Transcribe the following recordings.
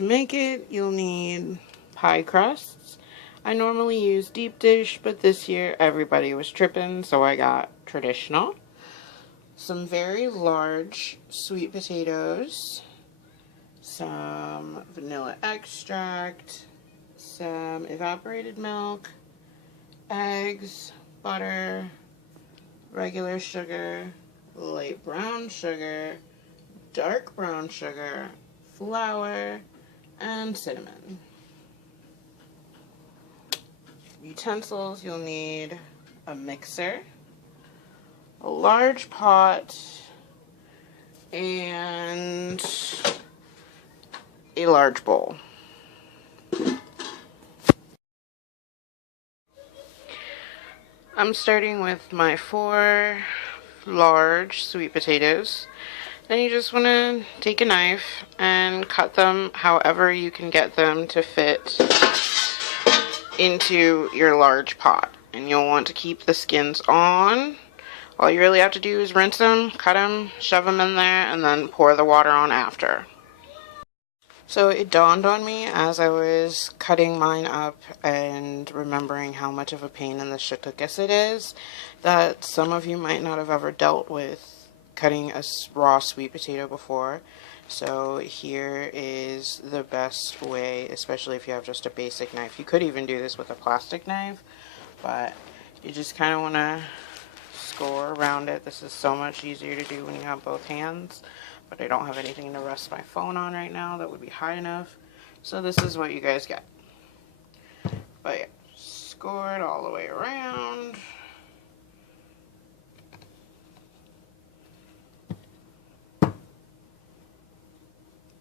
To make it, you'll need pie crusts. I normally use deep dish, but this year everybody was tripping, so I got traditional. Some very large sweet potatoes, some vanilla extract, some evaporated milk, eggs, butter, regular sugar, light brown sugar, dark brown sugar, flour, and cinnamon. Utensils, you'll need a mixer, a large pot, and a large bowl. I'm starting with my 4 large sweet potatoes. Then you just want to take a knife and cut them however you can get them to fit into your large pot. And you'll want to keep the skins on. All you really have to do is rinse them, cut them, shove them in there, and then pour the water on after. So it dawned on me as I was cutting mine up and remembering how much of a pain in the shitukas it is, that some of you might not have ever dealt with cutting a raw sweet potato before. So here is the best way, especially if you have just a basic knife. You could even do this with a plastic knife, but you just kind of want to score around it. This is so much easier to do when you have both hands. But I don't have anything to rest my phone on right now that would be high enough. So this is what you guys get. But yeah, score it all the way around.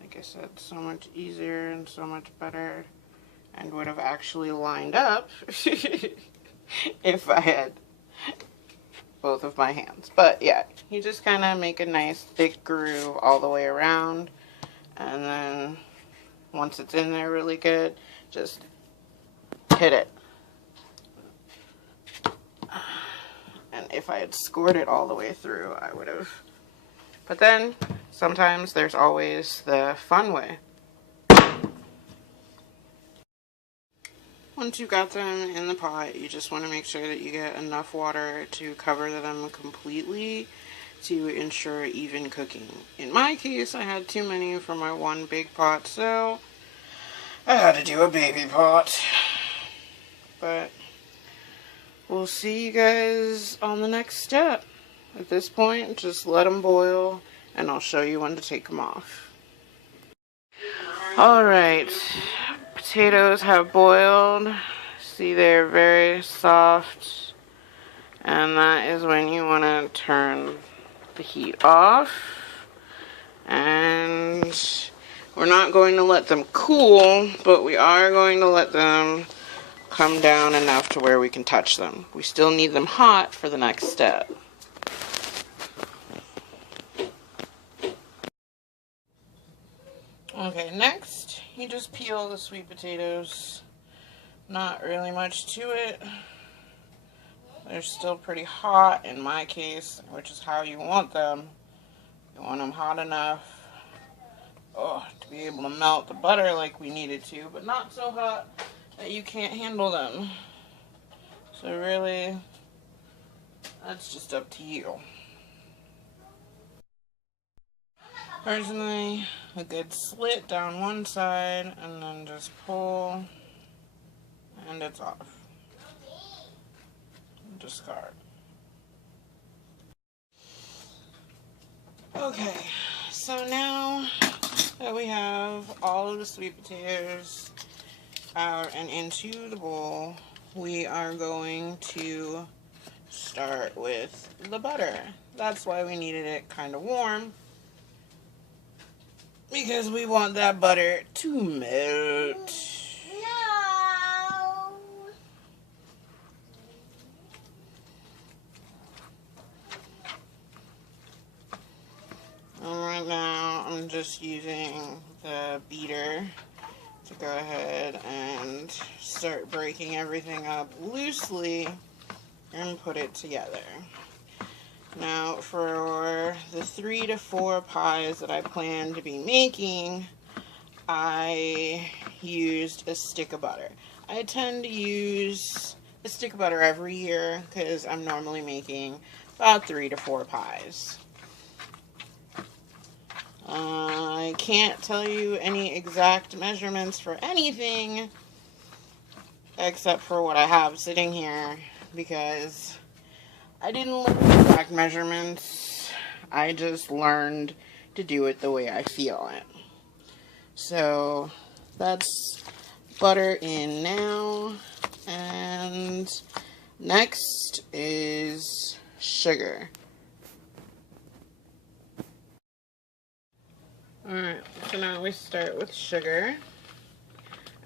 Like I said, so much easier and so much better, and would have actually lined up if I had both of my hands. But yeah, you just kind of make a nice thick groove all the way around, and then once it's in there really good, just hit it. And if I had scored it all the way through, I would have. But then sometimes there's always the fun way. Once you got them in the pot, you just want to make sure that you get enough water to cover them completely to ensure even cooking. In my case, I had too many for my one big pot, so I had to do a baby pot. But we'll see you guys on the next step. At this point, just let them boil, and I'll show you when to take them off. Alright, potatoes have boiled. See, they're very soft, and that is when you want to turn the heat off. And we're not going to let them cool, but we are going to let them come down enough to where we can touch them. We still need them hot for the next step. Okay, next, you just peel the sweet potatoes. Not really much to it. They're still pretty hot in my case, which is how you want them. You want them hot enough to be able to melt the butter like we needed to, but not so hot that you can't handle them. So really, that's just up to you. Personally, a good slit down one side, and then just pull, and it's off. Discard. Okay, so now that we have all of the sweet potatoes out and into the bowl, we are going to start with the butter. That's why we needed it kind of warm, because we want that butter to melt. No. And right now, I'm just using the beater to go ahead and start breaking everything up loosely and put it together. Now, for the 3 to 4 pies that I plan to be making, I used a stick of butter. I tend to use a stick of butter every year because I'm normally making about 3 to 4 pies. I can't tell you any exact measurements for anything except for what I have sitting here because I didn't learn exact measurements. I just learned to do it the way I feel it. So that's butter in now, and next is sugar. Alright, so now we start with sugar.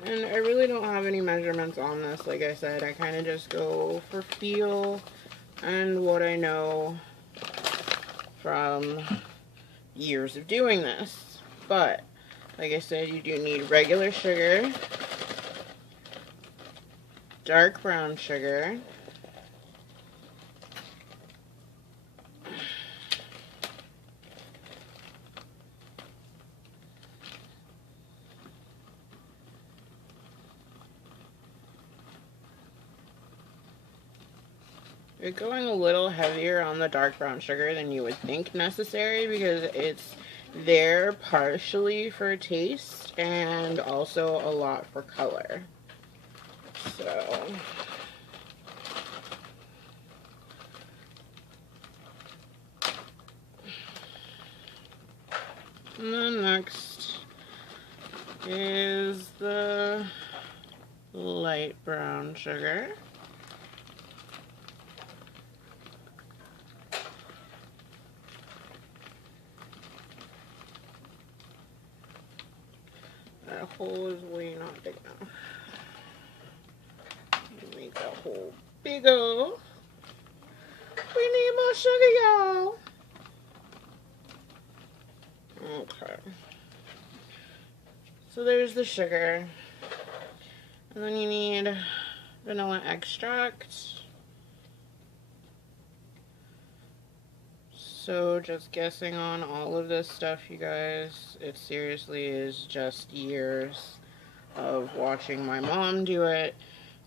And I really don't have any measurements on this, like I said. I kind of just go for feel and what I know from years of doing this. But, like I said, you do need regular sugar, dark brown sugar, you're going a little heavier on the dark brown sugar than you would think necessary because it's there partially for taste and also a lot for color. So and then next is the light brown sugar. That hole is way not big enough. Make that hole bigger. We need more sugar, y'all. Okay. So there's the sugar. And then you need vanilla extract. So just guessing on all of this stuff, you guys, it seriously is just years of watching my mom do it.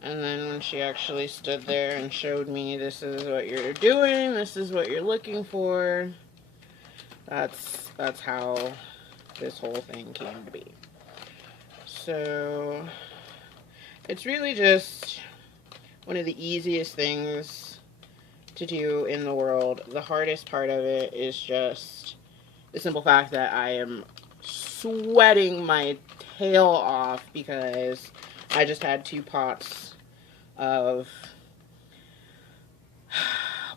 And then when she actually stood there and showed me, this is what you're doing, this is what you're looking for, that's how this whole thing came to be. So it's really just one of the easiest things to do in the world. The hardest part of it is just the simple fact that I am sweating my tail off because I just had 2 pots of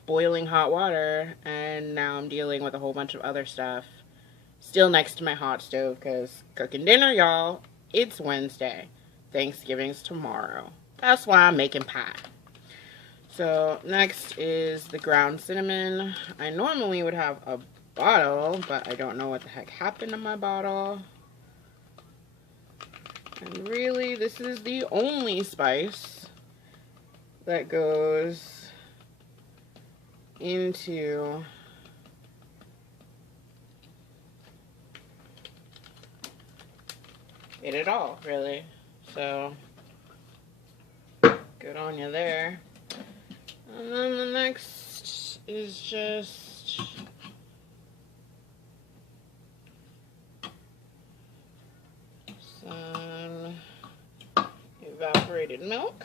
boiling hot water, and now I'm dealing with a whole bunch of other stuff still next to my hot stove because cooking dinner, y'all. It's Wednesday. Thanksgiving's tomorrow. That's why I'm making pie. So next is the ground cinnamon. I normally would have a bottle, but I don't know what the heck happened to my bottle. And really, this is the only spice that goes into it at all, really. So, good on you there. And then the next is just some evaporated milk.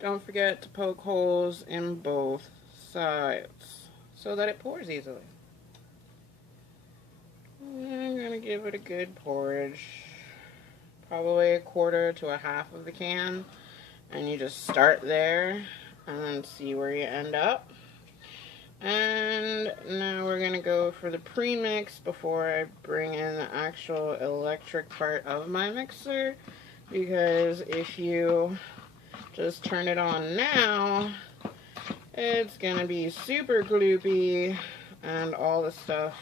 Don't forget to poke holes in both sides so that it pours easily. I'm gonna give it a good porridge, probably 1/4 to 1/2 of the can, and you just start there and then see where you end up. And now we're gonna go for the premix before I bring in the actual electric part of my mixer, because if you just turn it on now, it's gonna be super gloopy and all the stuff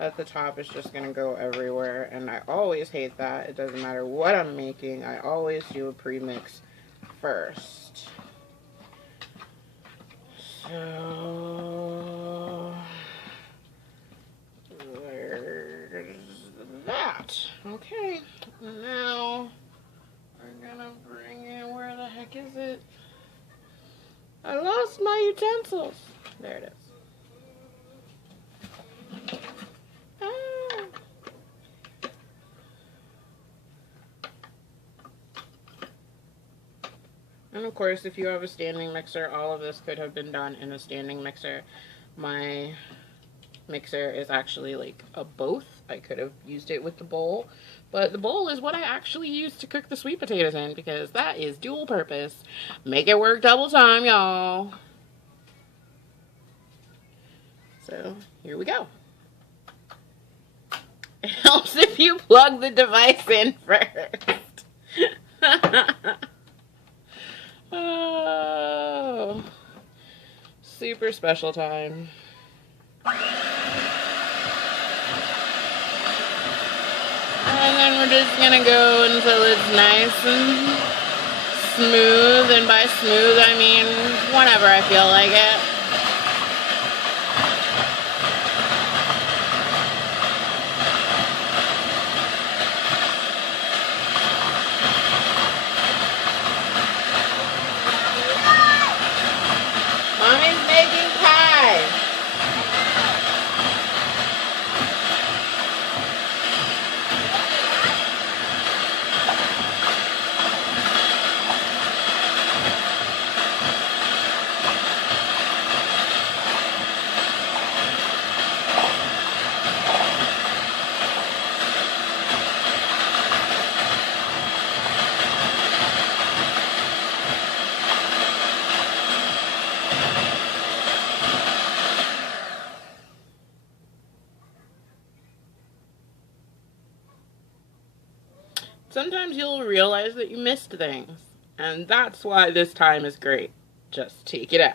at the top is just gonna go everywhere, and I always hate that. It doesn't matter what I'm making, I always do a premix first. So there's that. Okay, now we're gonna bring in, where the heck is it? I lost my utensils. There it is. Ah. And of course, if you have a standing mixer, all of this could have been done in a standing mixer. My mixer is actually like a both. I could have used it with the bowl, but the bowl is what I actually use to cook the sweet potatoes in, because that is dual purpose. Make it work double time, y'all. So here we go. It helps if you plug the device in first. Oh, super special time. And then we're just gonna go until it's nice and smooth, and by smooth I mean whenever I feel like it. Mommy's making pie. Sometimes you'll realize that you missed things, and that's why this time is great. Just take it out.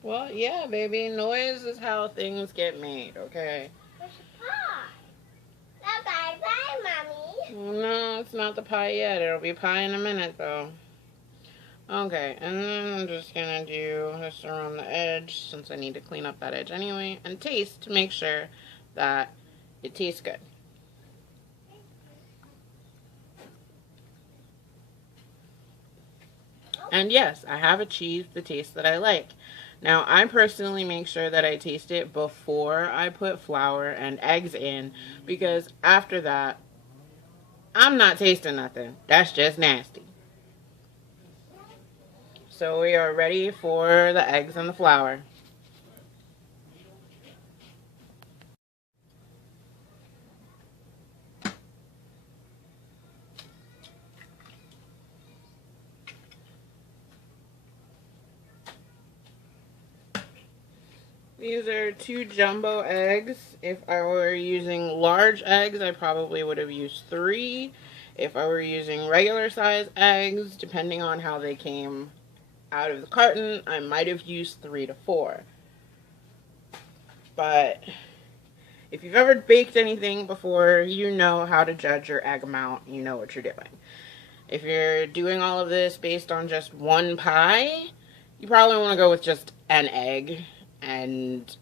Well, yeah, baby. Noise is how things get made, okay? Where's the pie? Not pie, Mommy. No, it's not the pie yet. It'll be pie in a minute, though. Okay, and then I'm just gonna do this around the edge, since I need to clean up that edge anyway, and taste to make sure that it tastes good. And yes, I have achieved the taste that I like. Now, I personally make sure that I taste it before I put flour and eggs in, because after that, I'm not tasting nothing. That's just nasty. So we are ready for the eggs and the flour. These are 2 jumbo eggs. If I were using large eggs, I probably would have used 3. If I were using regular size eggs, depending on how they came out of the carton, I might have used 3 to 4. But if you've ever baked anything before, you know how to judge your egg amount. You know what you're doing. If you're doing all of this based on just one pie, you probably want to go with just an egg and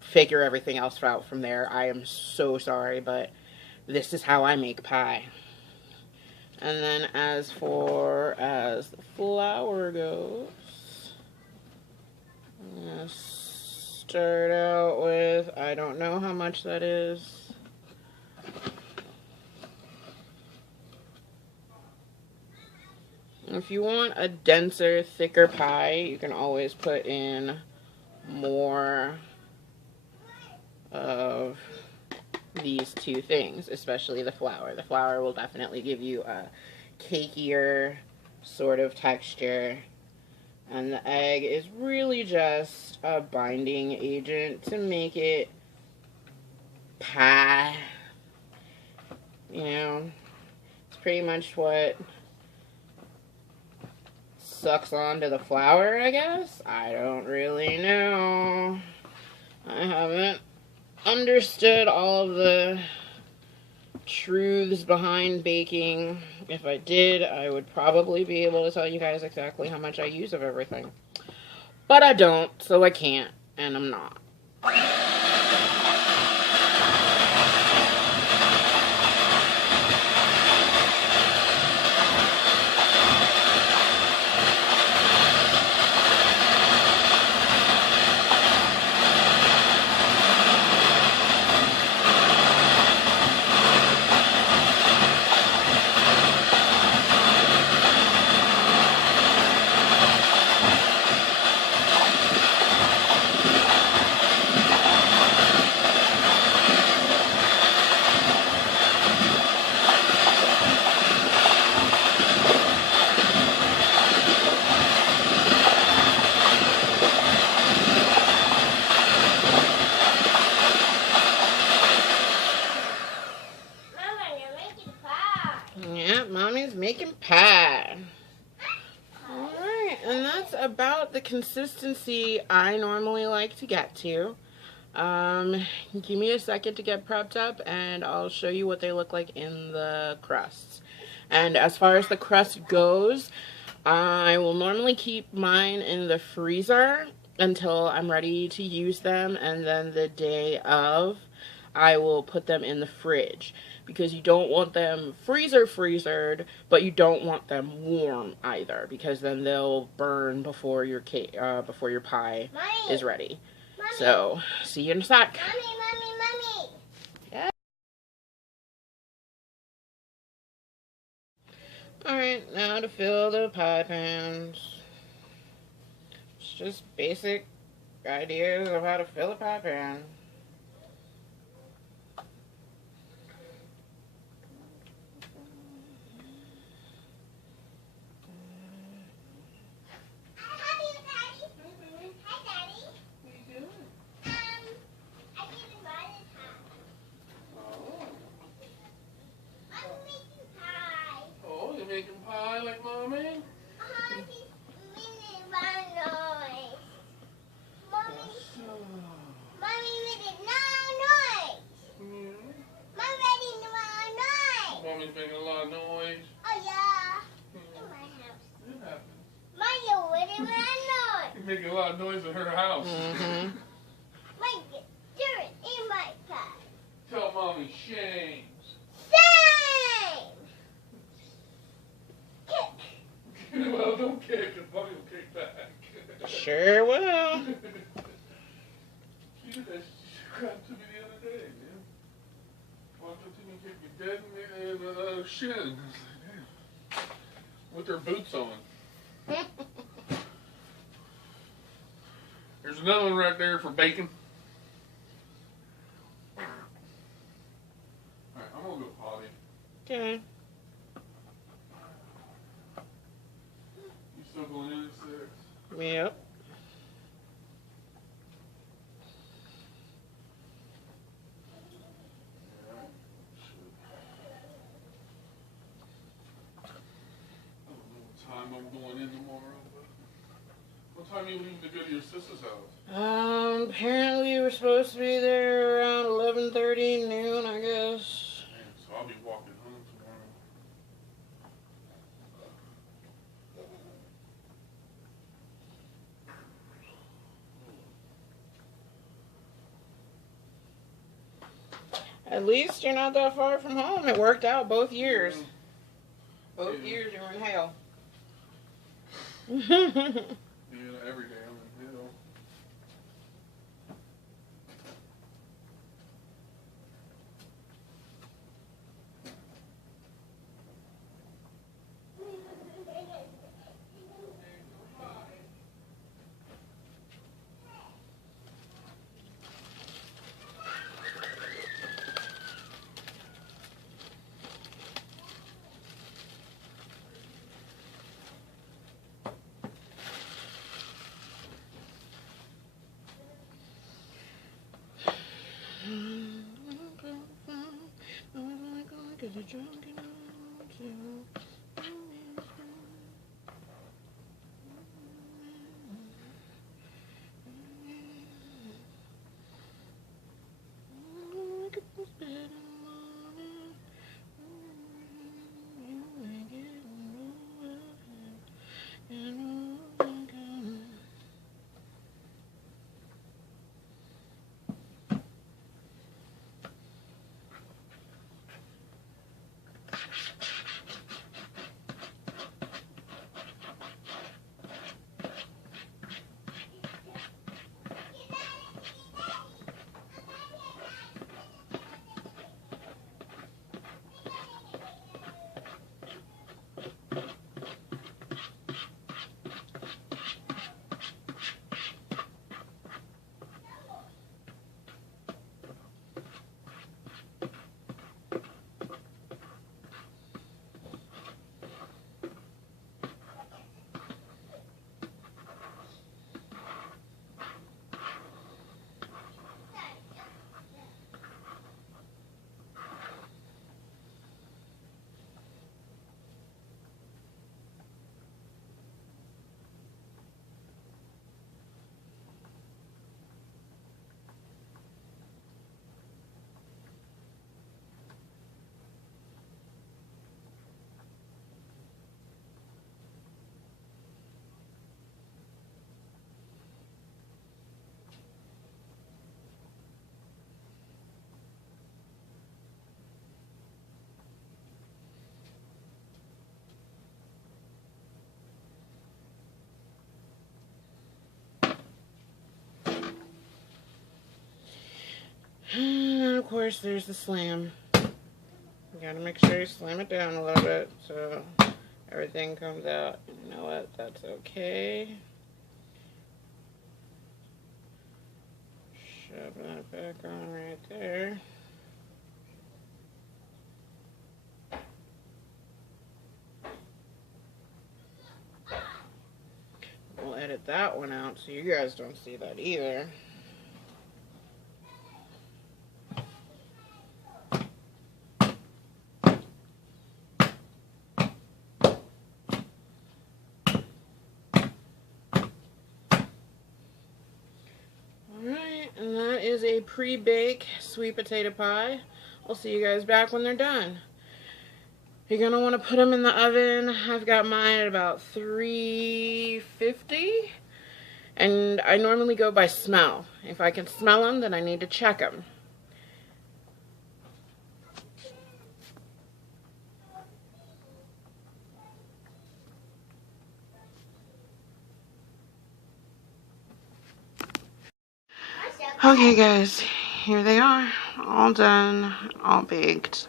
figure everything else out from there. I am so sorry, but this is how I make pie. And then as the flour goes, I'm going to start out with, I don't know how much that is. If you want a denser, thicker pie, you can always put in more of these 2 things, especially the flour. The flour will definitely give you a cakier sort of texture, and the egg is really just a binding agent to make it pie, you know. pretty much what sucks onto the flour, I guess. I don't really know. I haven't understood all of the truths behind baking. If I did, I would probably be able to tell you guys exactly how much I use of everything. But I don't, so I can't, and I'm not. Yeah, Mommy's making pie. Alright, and that's about the consistency I normally like to get to. Give me a second to get prepped up and I'll show you what they look like in the crusts. And as far as the crust goes, I will normally keep mine in the freezer until I'm ready to use them, and then the day of, I will put them in the fridge, because you don't want them freezered, but you don't want them warm either, because then they'll burn before your cake, before your pie is ready. Mommy. So, see you in a sec. Mommy. Yeah. Alright, now to fill the pie pans. It's just basic ideas of how to fill a pie pan. Making pie like Mommy? Mommy made it no noise. Mommy's making a lot of noise. Oh yeah. In my house. It happens. Mommy already made noise. You're making a lot of noise at her house. Mm-hmm. Make it dirt in my pie. Tell Mommy shame. Well, don't kick, because Mommy will kick back. Sure will. She did that. She cried to me the other day, man. Walked up to me and kicked me dead in the shin. I was like, damn. With her boots on. There's another one right there for bacon. Alright, I'm gonna go potty. Okay. You still going in at 6? Yep. Time I'm going in tomorrow, but what time are you leaving to go to your sister's house? Apparently we're supposed to be there around 11:30, noon, I guess. Man, so I'll be walking home tomorrow. At least you're not that far from home. It worked out both years. Both Yeah. years you were in hell. Yeah, every day I'm in hell. And of course, there's the slam. You gotta make sure you slam it down a little bit so everything comes out. You know what? That's okay. Shove that back on right there. We'll edit that one out so you guys don't see that either. Alright, and that is a pre-bake sweet potato pie. I'll see you guys back when they're done. You're going to want to put them in the oven. I've got mine at about 350. And I normally go by smell. If I can smell them, then I need to check them. Okay guys, here they are, all done, all baked.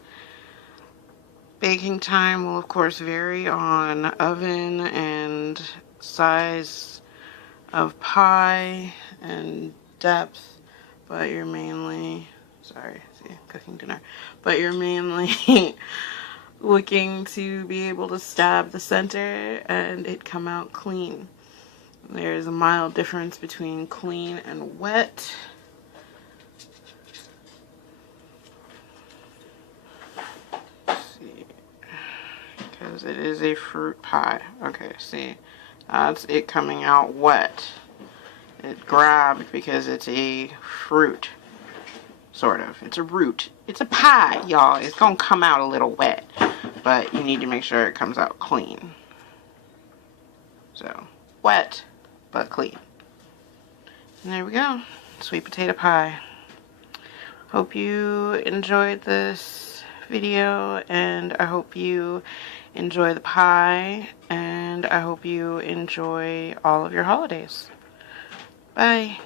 Baking time will of course vary on oven and size of pie and depth, but you're mainly, cooking dinner, but you're mainly looking to be able to stab the center and it come out clean. There's a mild difference between clean and wet. Because it is a fruit pie. Okay, see, that's it coming out wet. It grabbed because it's a fruit, sort of. It's a root. It's a pie, y'all. It's gonna come out a little wet, but you need to make sure it comes out clean. So, wet, but clean. And there we go. Sweet potato pie. Hope you enjoyed this video, and I hope you enjoy the pie, and I hope you enjoy all of your holidays. Bye.